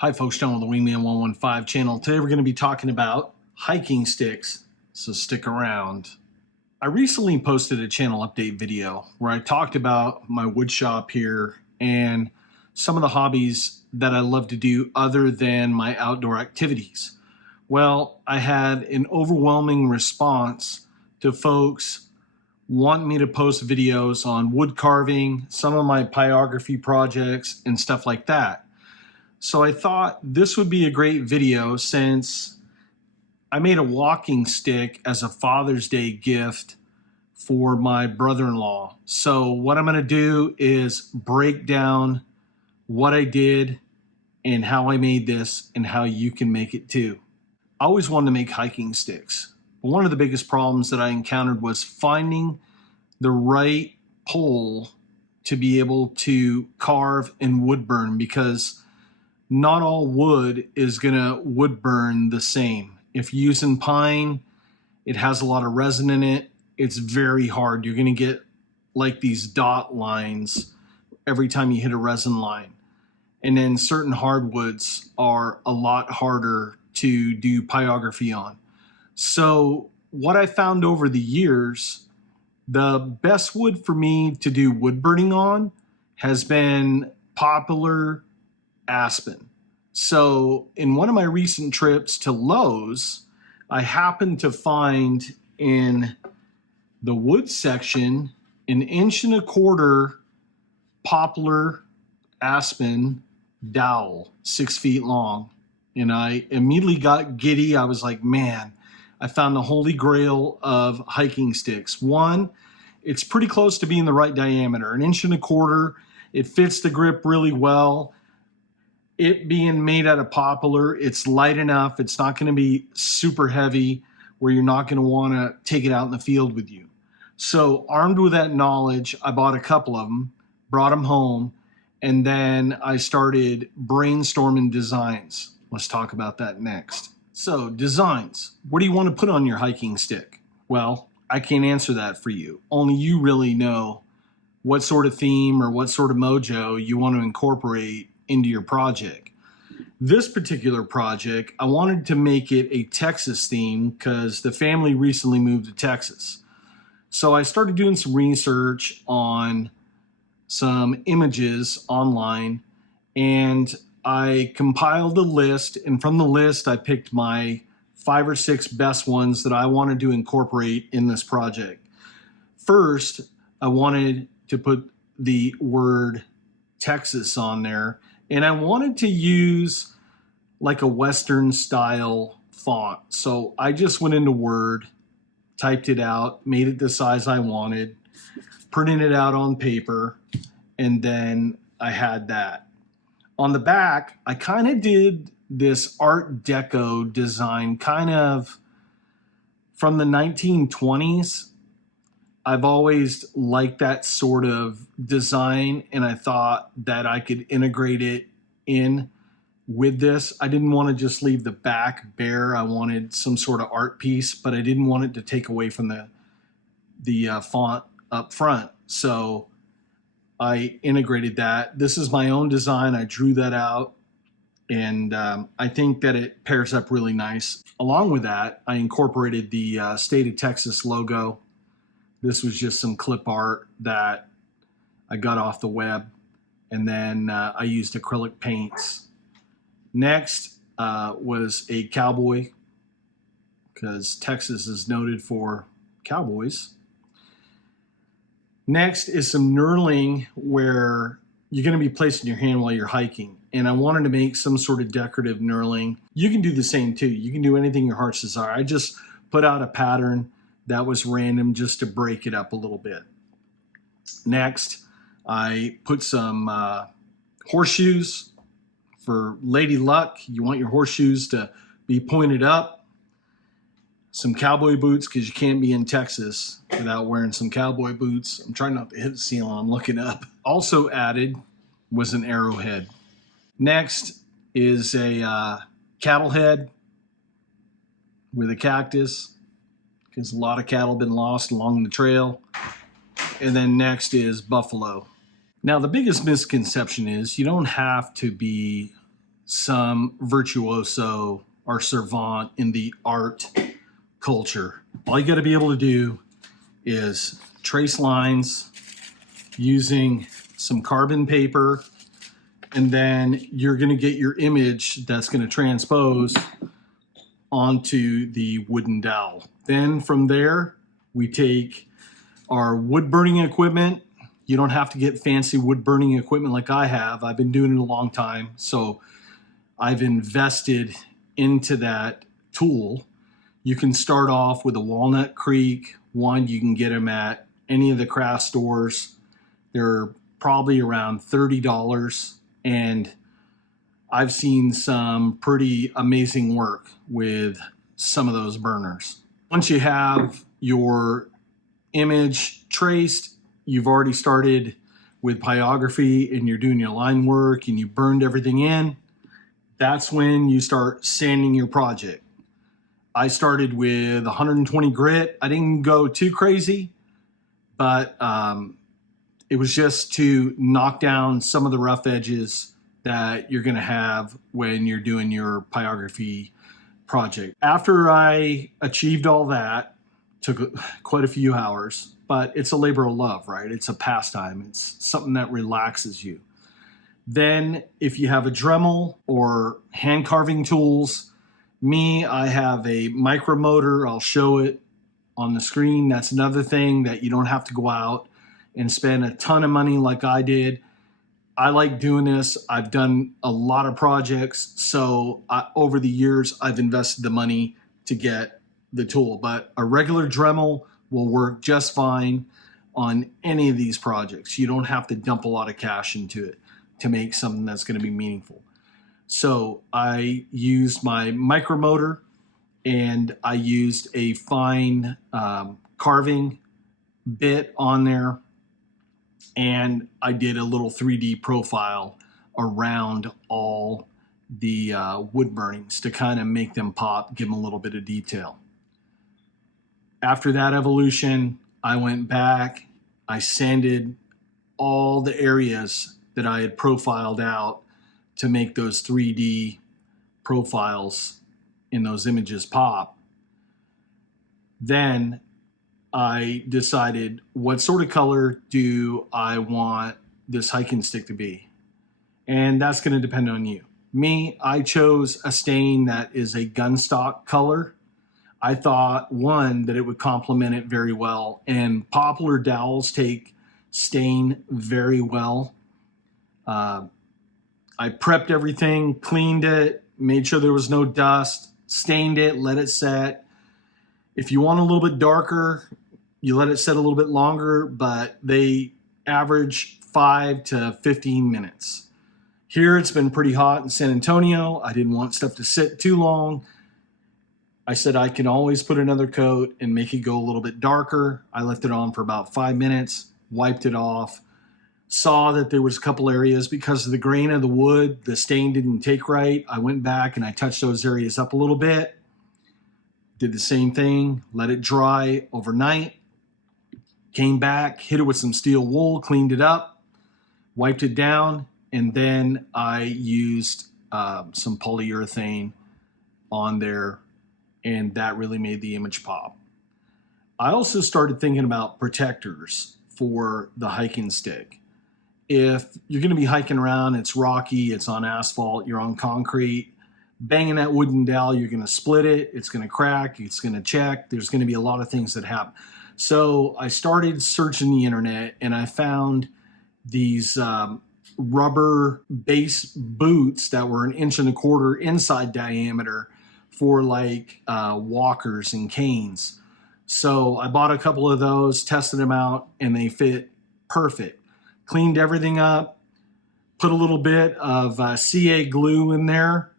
Hi folks, John with the Wingman 115 channel. Today we're going to be talking about hiking sticks, so stick around. I recently posted a channel update video where I talked about my wood shop here and some of the hobbies that I love to do other than my outdoor activities. Well, I had an overwhelming response to folks wanting me to post videos on wood carving, some of my pyrography projects, and stuff like that. So I thought this would be a great video since I made a walking stick as a Father's Day gift for my brother-in-law. So what I'm going to do is break down what I did and how I made this and how you can make it too. I always wanted to make hiking sticks, but one of the biggest problems that I encountered was finding the right pole to be able to carve and wood burn, because not all wood is gonna wood burn the same. If you're using pine, it has a lot of resin in it. It's very hard. You're gonna get like these dot lines every time you hit a resin line. And then certain hardwoods are a lot harder to do pyrography on. So what I found over the years, the best wood for me to do wood burning on has been poplar aspen. So in one of my recent trips to Lowe's, I happened to find in the wood section an 1.25 inch poplar aspen dowel, 6 feet long. And I immediately got giddy. I was like, man, I found the holy grail of hiking sticks. One, it's pretty close to being the right diameter, 1.25 inches. It fits the grip really well. It being made out of poplar, it's light enough. It's not going to be super heavy where you're not going to want to take it out in the field with you. So armed with that knowledge, I bought a couple of them, brought them home, and then I started brainstorming designs. Let's talk about that next. So designs, what do you want to put on your hiking stick? Well, I can't answer that for you. Only you really know what sort of theme or what sort of mojo you want to incorporate into your project. This particular project, I wanted to make it a Texas theme because the family recently moved to Texas. So I started doing some research on some images online, and I compiled a list, and from the list I picked my 5 or 6 best ones that I wanted to incorporate in this project. First, I wanted to put the word Texas on there, and I wanted to use like a Western style font. So I just went into Word, typed it out, made it the size I wanted, printed it out on paper, and then I had that. On the back, I kind of did this Art Deco design, kind of from the 1920s. I've always liked that sort of design, and I thought that I could integrate it in with this. I didn't want to just leave the back bare. I wanted some sort of art piece, but I didn't want it to take away from the font up front. So I integrated that. This is my own design. I drew that out, and I think that it pairs up really nice. Along with that, I incorporated the state of Texas logo. This was just some clip art that I got off the web, and then I used acrylic paints. Next was a cowboy, because Texas is noted for cowboys. Next is some knurling where you're going to be placing your hand while you're hiking, and I wanted to make some sort of decorative knurling. You can do the same too. You can do anything your heart's desire. I just put out a pattern that was random just to break it up a little bit. Next, I put some horseshoes for Lady Luck. You want your horseshoes to be pointed up. Some cowboy boots, because you can't be in Texas without wearing some cowboy boots. I'm trying not to hit the ceiling. I'm looking up. Also added was an arrowhead. Next is a cattle head with a cactus, because a lot of cattle have been lost along the trail. And then next is buffalo. Now, the biggest misconception is you don't have to be some virtuoso or savant in the art culture. All you got to be able to do is trace lines using some carbon paper, and then you're going to get your image that's going to transpose onto the wooden dowel. Then from there, we take our wood burning equipment. You don't have to get fancy wood burning equipment like I have. I've been doing it a long time, so I've invested into that tool. You can start off with a Walnut Creek one. You can get them at any of the craft stores. They're probably around $30, and I've seen some pretty amazing work with some of those burners. Once you have your image traced, you've already started with pyrography and you're doing your line work and you burned everything in, that's when you start sanding your project. I started with 120 grit. I didn't go too crazy, but it was just to knock down some of the rough edges that you're going to have when you're doing your pyrography project. After I achieved all that, took quite a few hours, but it's a labor of love, right? It's a pastime. It's something that relaxes you. Then if you have a Dremel or hand carving tools, I have a micromotor. I'll show it on the screen. That's another thing that you don't have to go out and spend a ton of money like I did. I like doing this. I've done a lot of projects, so over the years, I've invested the money to get the tool. But a regular Dremel will work just fine on any of these projects. You don't have to dump a lot of cash into it to make something that's going to be meaningful. So I used my micromotor, and I used a fine carving bit on there, and I did a little 3D profile around all the wood burnings to kind of make them pop, give them a little bit of detail. After that evolution, I went back, I sanded all the areas that I had profiled out to make those 3D profiles in those images pop. Then I decided, what sort of color do I want this hiking stick to be? And that's going to depend on you. I chose a stain that is a gunstock color. I thought, one, that it would complement it very well, and poplar dowels take stain very well. I prepped everything, cleaned it, made sure there was no dust, stained it, let it set. If you want a little bit darker, you let it set a little bit longer, but they average 5 to 15 minutes. Here it's been pretty hot in San Antonio. I didn't want stuff to sit too long. I said I can always put another coat and make it go a little bit darker. I left it on for about 5 minutes, wiped it off, saw that there was a couple areas because of the grain of the wood, the stain didn't take right. I went back and I touched those areas up a little bit. Did the same thing, let it dry overnight. Came back, hit it with some steel wool, cleaned it up, wiped it down, and then I used some polyurethane on there, and that really made the image pop. I also started thinking about protectors for the hiking stick. If you're going to be hiking around, it's rocky, it's on asphalt, you're on concrete, banging that wooden dowel, you're going to split it, it's going to crack, it's going to check, there's going to be a lot of things that happen. So I started searching the internet, and I found these rubber base boots that were 1.25 inches inside diameter for like walkers and canes. So I bought a couple of those, tested them out, and they fit perfect. Cleaned everything up, put a little bit of CA glue in there,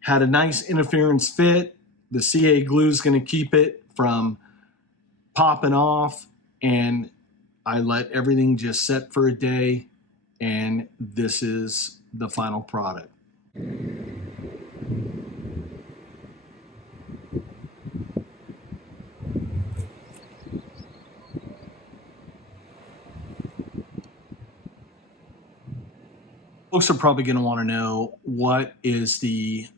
had a nice interference fit. The CA glue is going to keep it from popping off, and I let everything just set for a day, and this is the final product. Folks are probably going to want to know what is the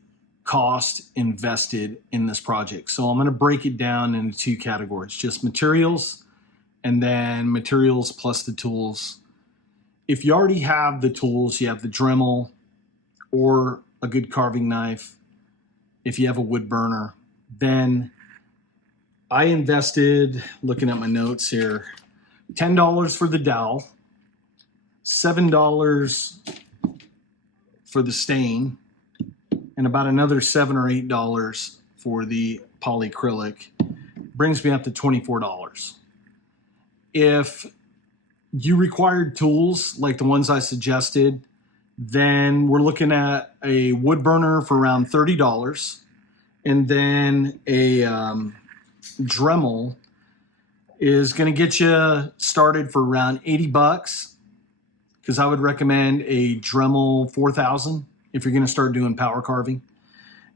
cost invested in this project. So I'm going to break it down into two categories, just materials and then materials plus the tools. If you already have the tools, you have the Dremel or a good carving knife, if you have a wood burner, then I invested, looking at my notes here, $10 for the dowel, $7 for the stain, and about another $7 or $8 for the polyacrylic. Brings me up to $24. If you required tools like the ones I suggested, then we're looking at a wood burner for around $30, and then a Dremel is going to get you started for around $80, because I would recommend a Dremel 4000 if you're going to start doing power carving.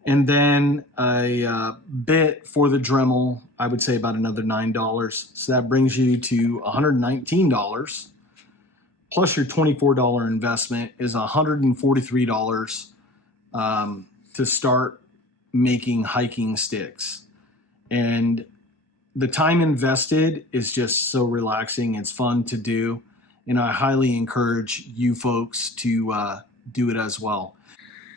And then a bit for the Dremel, I would say about another $9. So that brings you to $119. Plus your $24 investment is $143 to start making hiking sticks. And the time invested is just so relaxing. It's fun to do. And I highly encourage you folks to do it as well.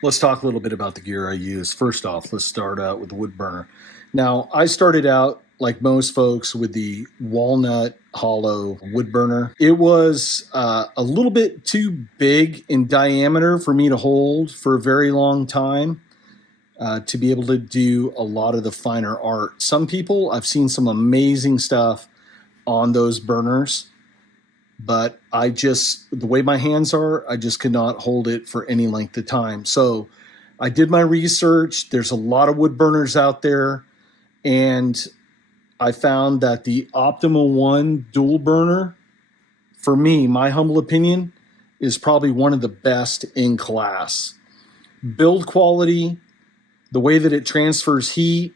Let's talk a little bit about the gear I use. First off, let's start out with the wood burner. Now, I started out, like most folks, with the walnut hollow wood burner. It was a little bit too big in diameter for me to hold for a very long time to be able to do a lot of the finer art. Some people, I've seen some amazing stuff on those burners, but the way my hands are, I just could not hold it for any length of time. So I did my research. There's a lot of wood burners out there, and I found that the Optima 1 dual burner, for me, my humble opinion, is probably one of the best in class. Build quality, the way that it transfers heat,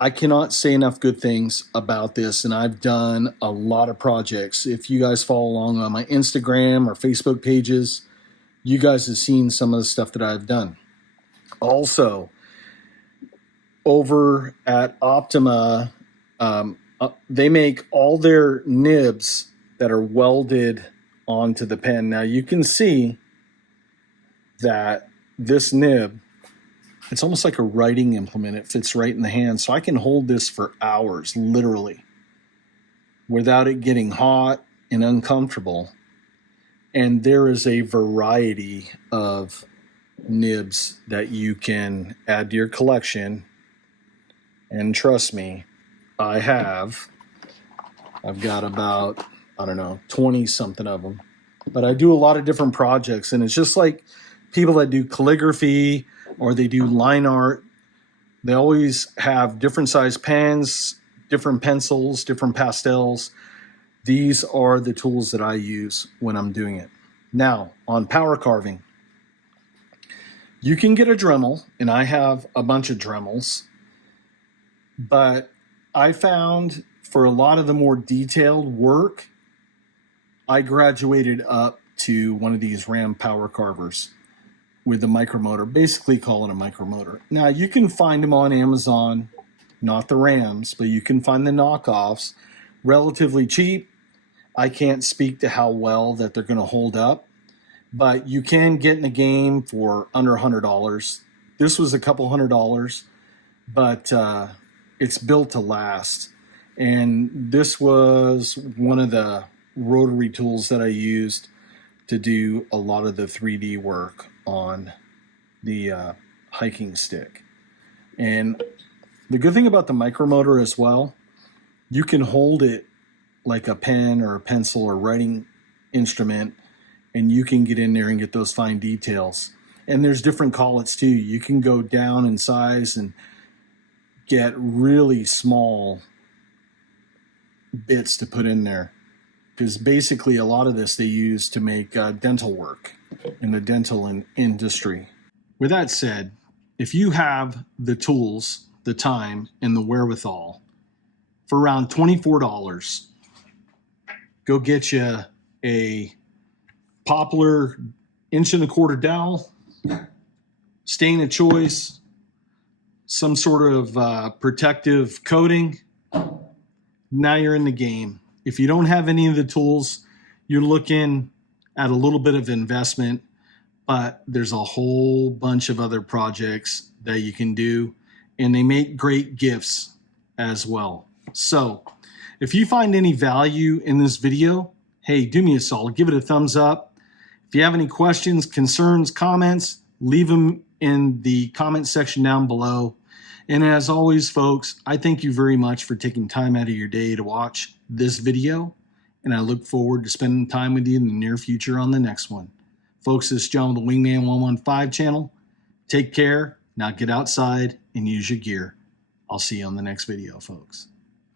I cannot say enough good things about this, and I've done a lot of projects. If you guys follow along on my Instagram or Facebook pages, you guys have seen some of the stuff that I've done. Also, over at Optima, they make all their nibs that are welded onto the pen. Now you can see that this nib, it's almost like a writing implement. It fits right in the hand. So I can hold this for hours, literally, without it getting hot and uncomfortable. And there is a variety of nibs that you can add to your collection. And trust me, I've got about, 20 something of them. But I do a lot of different projects, and it's just like people that do calligraphy or they do line art. They always have different size pens, different pencils, different pastels. These are the tools that I use when I'm doing it. Now, on power carving, you can get a Dremel, and I have a bunch of Dremels, but I found for a lot of the more detailed work, I graduated up to one of these Ram power carvers with the micromotor, basically call it a micromotor. Now, you can find them on Amazon, not the Rams, but you can find the knockoffs relatively cheap. I can't speak to how well that they're going to hold up, but you can get in the game for under $100. This was a couple $100, but it's built to last. And this was one of the rotary tools that I used to do a lot of the 3D work on the hiking stick. And the good thing about the micromotor as well, you can hold it like a pen or a pencil or writing instrument, and you can get in there and get those fine details. And there's different collets too. You can go down in size and get really small bits to put in there, because basically a lot of this they use to make dental work in the dental industry. With that said, if you have the tools, the time, and the wherewithal, for around $24, go get you a poplar 1.25" dowel, stain of choice, some sort of protective coating. Now you're in the game. If you don't have any of the tools, you're looking at a little bit of investment, but there's a whole bunch of other projects that you can do, and they make great gifts as well. So if you find any value in this video, hey, do me a solid, give it a thumbs up. If you have any questions, concerns, comments, leave them in the comment section down below. And as always, folks, I thank you very much for taking time out of your day to watch this video, and I look forward to spending time with you in the near future on the next one. Folks, this is John with the Wingman 115 channel. Take care. Now get outside and use your gear. I'll see you on the next video, folks.